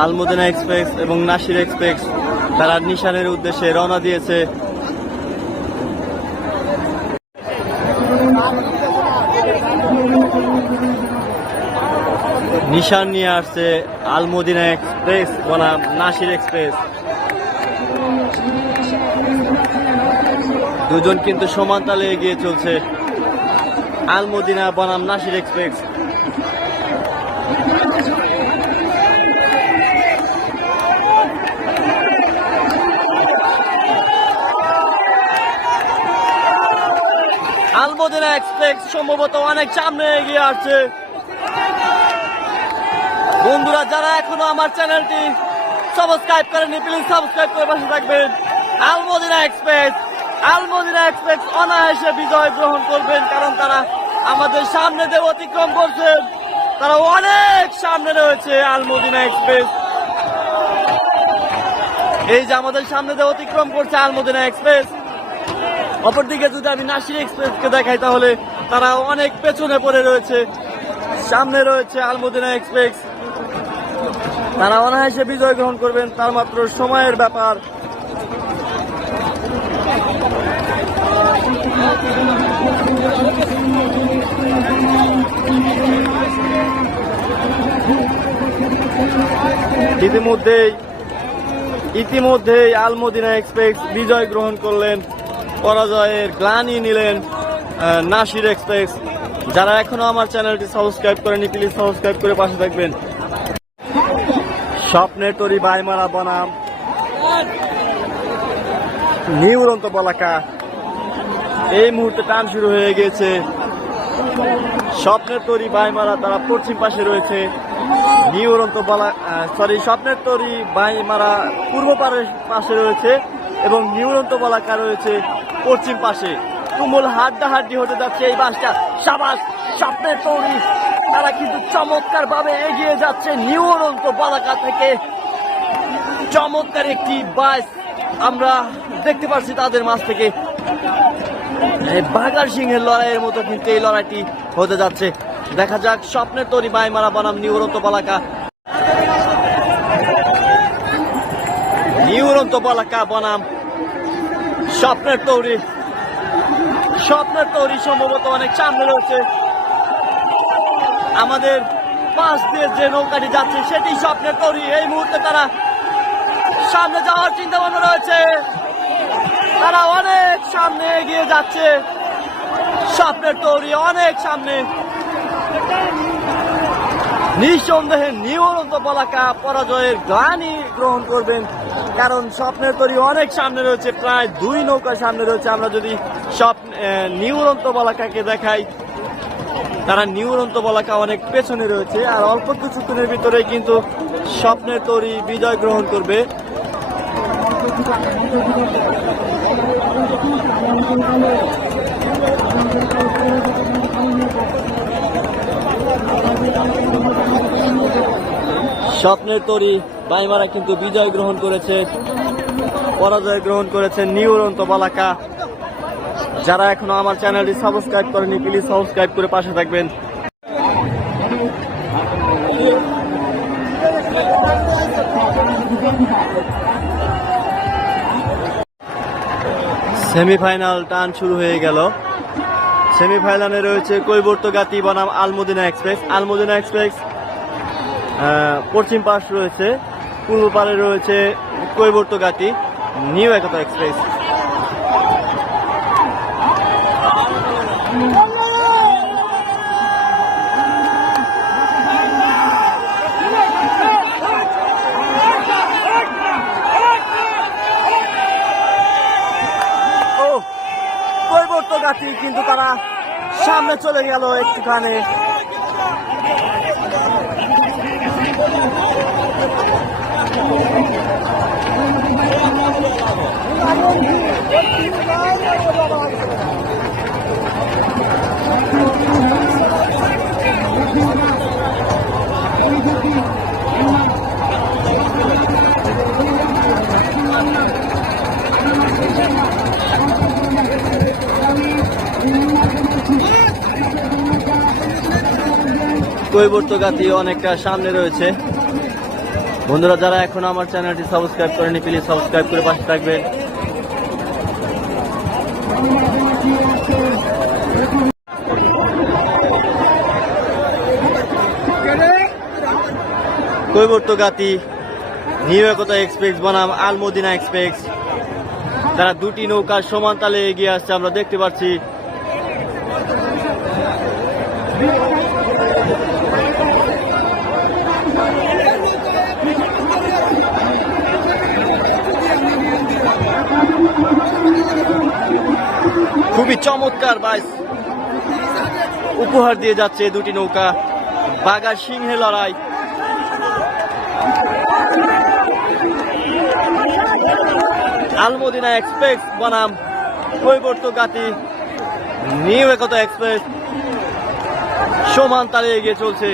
Al Madina express এবং Nasir express তারা নিশানের উদ্দেশ্যে রওনা দিয়েছে। নিশান নিয়ে আসছে আলমদিনা এক্সপ্রেস বনাম নাসির এক্সপ্রেস। দুজন কিন্তু সমান তালে এগিয়ে চলছে। আলমদিনা বনাম নাসির এক্সপ্রেস। আলমদিনা এক্সপ্রেস সম্ভবত অনেক সামনে এগিয়ে আসছে। বন্ধুরা, যারা এখনো আমার চ্যানেলটি সাবস্ক্রাইব করেননি, প্লিজ সাবস্ক্রাইব করে পাশে থাকবেন। আলমদিনা এক্সপ্রেস অনায়াসে বিজয় গ্রহণ করবেন, কারণ তারা আমাদের সামনে দিয়ে অতিক্রম করছেন। তারা অনেক সামনে রয়েছে আলমদিনা এক্সপ্রেস। এই যে আমাদের সামনে দিয়ে অতিক্রম করছে আলমদিনা এক্সপ্রেস। অপরদিকে যদি আমি নাসির এক্সপ্রেসকে দেখাই তাহলে তারা অনেক পেছনে পড়ে রয়েছে। সামনে রয়েছে আলমদিনা এক্সপ্রেস। তারা অনায়াসে বিজয় গ্রহণ করবেন, তার মাত্র সময়ের ব্যাপার। ইতিমধ্যেই আলমদিনা এক্সপ্রেস বিজয় গ্রহণ করলেন, পরাজয়ের গ্লানি নিলেন নাসির এক্সপ্রেস। যারা এখনো আমার চ্যানেলটি সাবস্ক্রাইব করেনি, প্লিজ সাবস্ক্রাইব করে পাশে থাকবেন। স্বপ্নের তরি বাইমারা বনাম নিউ উড়ন্ত বলাকা। এই মুহূর্তে টান শুরু হয়ে গেছে। স্বপ্নের তরি বাইমারা তারা পশ্চিম পাশে রয়েছে। স্বপ্নের তরি বাইমারা পূর্ব পাশে রয়েছে এবং নিউ উড়ন্ত বলাকা রয়েছে পশ্চিম পাশে। তুমুল হাড্ডাহাড্ডি হতে যাচ্ছে এই বাসটা। সাবাস স্বপ্নের তরি, তারা কিন্তু চমৎকার ভাবে এগিয়ে যাচ্ছে নিউ উড়ন্ত বলাকা থেকে। চমৎকার একটি বাস আমরা দেখতে পাচ্ছি তাদের মাঝ থেকে। বাঘার সিংহের লড়াইয়ের মতো কিন্তু এই লড়াইটি হতে যাচ্ছে। দেখা যাক স্বপ্নের তরি বাইমারা বনাম নিউ উড়ন্ত বলাকা। নিউ উড়ন্ত বলাকা বনাম স্বপ্নের তরি। স্বপ্নের তরি সম্ভবত অনেক সামনে রয়েছে। আমাদের পাশ দিয়ে যে নৌকাটি যাচ্ছে সেটি স্বপ্নের তরি। এই মুহূর্তে তারা সামনে যাওয়ার চিন্তা ভাবনা রয়েছে। তারা অনেক সামনে এগিয়ে যাচ্ছে। স্বপ্নের তরি অনেক সামনে। নিঃসন্দেহে নিউ উড়ন্ত বলাকা পরাজয়ের গ্লানি গ্রহণ করবেন, কারণ স্বপ্নের তরি অনেক সামনে রয়েছে, প্রায় 2 নৌকা সামনে রয়েছে। আমরা যদি নিউ উড়ন্ত বলাকাকে দেখাই, তারা নিউ উড়ন্ত বলাকা অনেক পেছনে রয়েছে। আর অল্প কিছুক্ষণের ভিতরে কিন্তু স্বপ্নের তরি বিজয় গ্রহণ করবে। স্বপ্নের তরি বাইমারা কিন্তু বিজয় গ্রহণ করেছে, পরাজয় গ্রহণ করেছে নিউ উড়ন্ত বলাকা। যারা এখনো আমার চ্যানেলটি সাবস্ক্রাইব করেনি, প্লিজ সাবস্ক্রাইব করে পাশে থাকবেন। সেমিফাইনাল টান শুরু হয়ে গেল। সেমিফাইনালে রয়েছে কৈবর্তগাতী বনাম আলমদিনা এক্সপ্রেস। আলমদিনা এক্সপ্রেস পশ্চিম পাশ রয়েছে, পূর্ব পারে রয়েছে কৈবর্তগাতী নিউ একতা এক্সপ্রেস। কৈবর্তগাতী কিন্তু তারা সামনে চলে গেল একটুখানি। কৈবর্তগাতী অনেকটা সামনে রয়েছে। বন্ধুরা যারা এখন আমার চ্যানেলটি সাবস্ক্রাইব করেনি প্লিজ সাবস্ক্রাইব করে পাশে থাকবেন। কৈবর্তগাতি নিউ একতা এক্সপ্রেস বনাম আলমদিনা এক্সপ্রেস, তারা দুটি নৌকার সমান তালে এগিয়ে আসছে আমরা দেখতে পাচ্ছি। খুবই চমৎকার বাইস উপহার দিয়ে যাচ্ছে দুটি নৌকা, বাঘা সিংহে লড়াই। আলমদিনা এক্সপ্রেস বনাম কৈবর্তগাতি নিউ একতা এক্সপ্রেস সমান তালে এগিয়ে চলছে।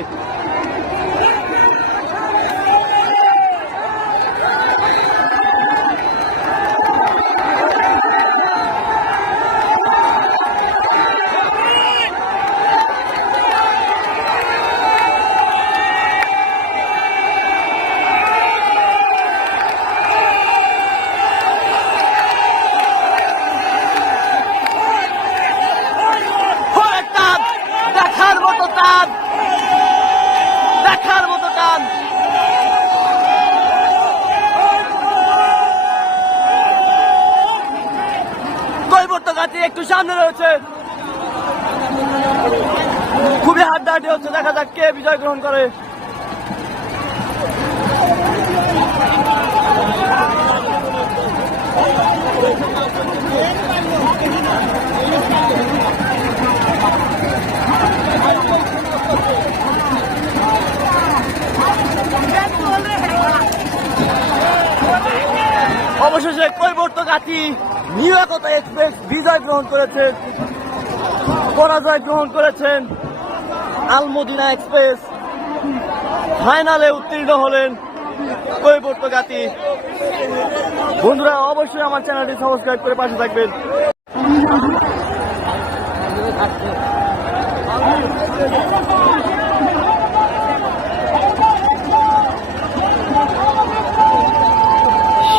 দেখার মতো টান, কৈবর্তগাতি একটু সামনে রয়েছে, খুবই হাড্ডাহাড্ডি হচ্ছে, দেখা যাক কে বিজয় গ্রহণ করে। অবশেষে কৈবর্তগাতি নিউ একতা এক্সপ্রেস বিজয় গ্রহণ করেছে, পরাজয় গ্রহণ করেছেন আলমদিনা এক্সপ্রেস। ফাইনালে উত্তীর্ণ হলেন কৈবর্তগাতি। বন্ধুরা অবশ্যই আমার চ্যানেলটি সাবস্ক্রাইব করে পাশে থাকবেন।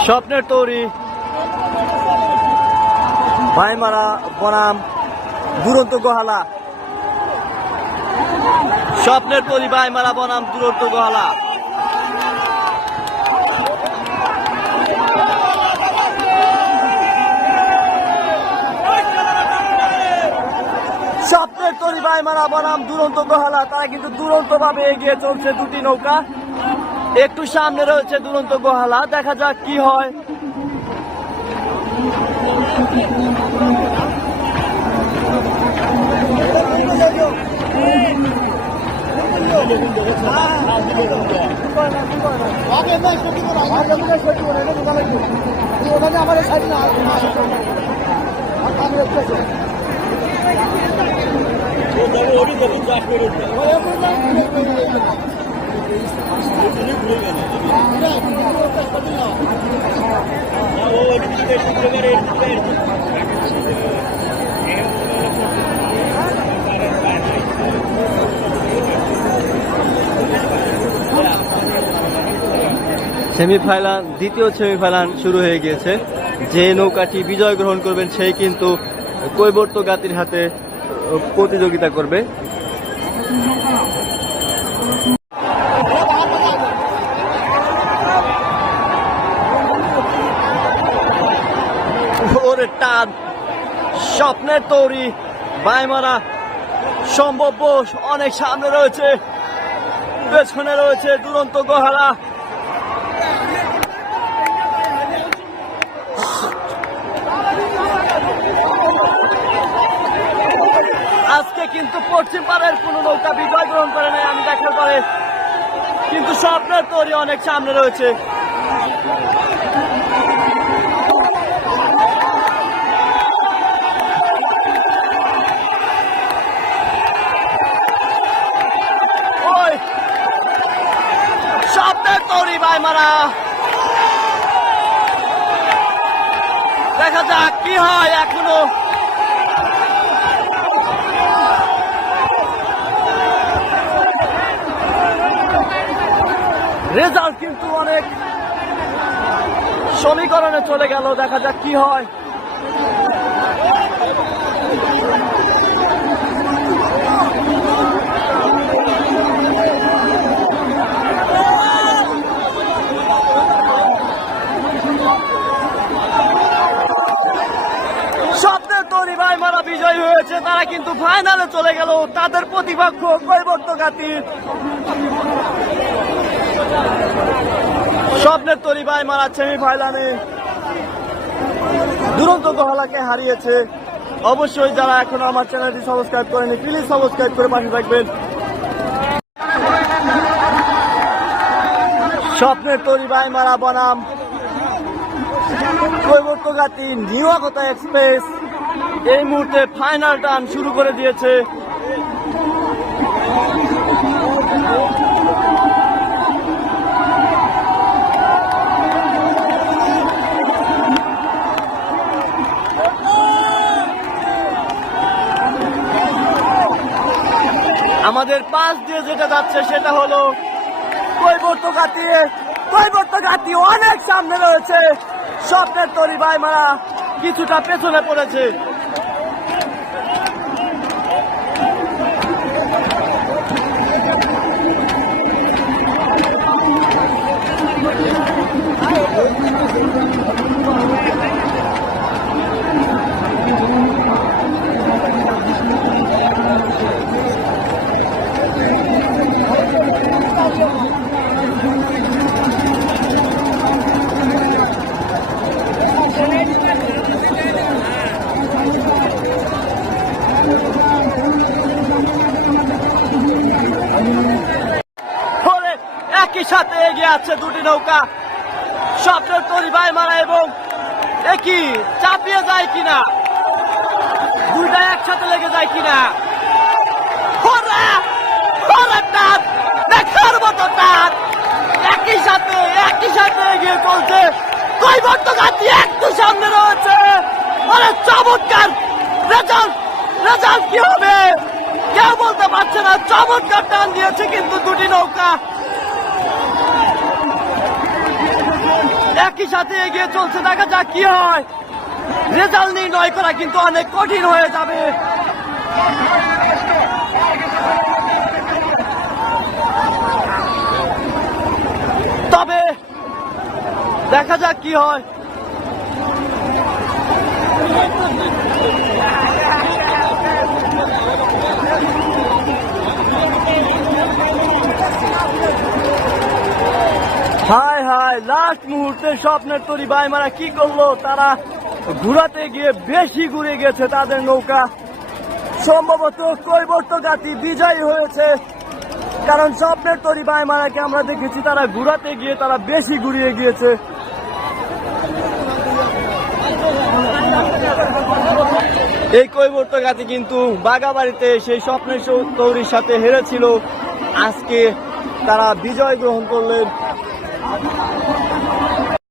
স্বপ্নের তৈরি ভাইমারা বনাম দুরন্ত গোহালা, স্বপ্নের তৈরি ভাইমারা বনাম দুরন্ত গোহালা। স্বপ্নের তৈরি ভাইমারা বনাম দুরন্ত গোহালা, তারা কিন্তু দুরন্ত ভাবে এগিয়ে চলছে দুটি নৌকা। একটু সামনে রয়েছে দুরন্ত গোহালা, দেখা যাক কি হয়। সেমিফাইনাল, দ্বিতীয় সেমিফাইনাল শুরু হয়ে গিয়েছে। যে নৌকাটি বিজয় গ্রহণ করবেন সেই কিন্তু কৈবর্তগাতির হাতে প্রতিযোগিতা করবে। ওরে টান, স্বপ্নের তৈরি ভাইমারা সম্ভব বোস অনেক সামনে রয়েছে, পেছনে রয়েছে দুরন্ত গোহালা। আজকে কিন্তু পশ্চিম পাড়ের কোন নৌকা বিজয় গ্রহণ করে নাই আমি দেখার পরে, কিন্তু স্বপ্নের তৈরি অনেক সামনে রয়েছে। স্বপ্নের তৈরি ভাইমারা, দেখা যাক কি হয়। এখনো রেজাল্ট কিন্তু অনেক সমীকরণে চলে গেল, দেখা যাক কি হয়। স্বপ্নের তরি ভাইমারা বিজয়ী হয়েছে, তারা কিন্তু ফাইনালে চলে গেল। তাদের প্রতিপক্ষ কৈবর্তঘাতী। স্বপ্নের তরি ভাইমারা সেমিফাইনালে দুরন্ত গহলাকে হারিয়েছে। অবশ্যই যারা এখনো আমার চ্যানেলটি সাবস্ক্রাইব করেনি, প্লিজ সাবস্ক্রাইব করে পাশে থাকবেন। স্বপ্নের তরি ভাইমারা বনাম কৈবর্তঘাতী নিউয়াগতা এক্সপ্রেস এই মুহূর্তে ফাইনাল টার্ন শুরু করে দিয়েছে। আমাদের পাশ দিয়ে যেটা যাচ্ছে সেটা হলো কৈবর্তঘাতী অনেক সামনে রয়েছে। স্বপ্নের তরি ভাইমারা কিছুটা পেছনে পড়েছে। একই সাথে এগিয়ে আছে দুটি নৌকা, স্বপ্নের তরি ভাইমারা এবং একই চাপিয়ে যায় কিনা, দুইটা একসাথে লেগে যায় কিনা। দেখার মতো টান, একই সাথে এগিয়ে চলছে। কৈবর্তঘাতী একটু সামনে রয়েছে। অনেক চমৎকার রেজাল্ট কি হবে কেউ বলতে পারছে না। চমৎকার টান দিয়েছে কিন্তু দুটি নৌকা একই সাথে এগিয়ে চলছে। দেখা যাক কি হয়। রেজাল্ট নির্ণয় করা কিন্তু অনেক কঠিন হয়ে যাবে। তবে দেখা যাক কি হয়। হায় হায়, লাস্ট মুহূর্তে স্বপ্নের তরি ভাইমারা কি করলো, তারা ঘুরাতে গিয়ে বেশি ঘুরে গেছে তাদের নৌকা। সম্ভবত কৈবর্তঘাতী বিজয়ী হয়েছে, কারণ স্বপ্নের তরি ভাইমারাকে আমরা দেখেছি তারা ঘুরাতে গিয়ে তারা বেশি ঘুরিয়ে গিয়েছে। এই কৈবর্তঘাতী কিন্তু বাগাবাড়িতে সেই স্বপ্নের তরির সাথে হেরেছিল। আজকে তারা বিজয় গ্রহণ করলেন।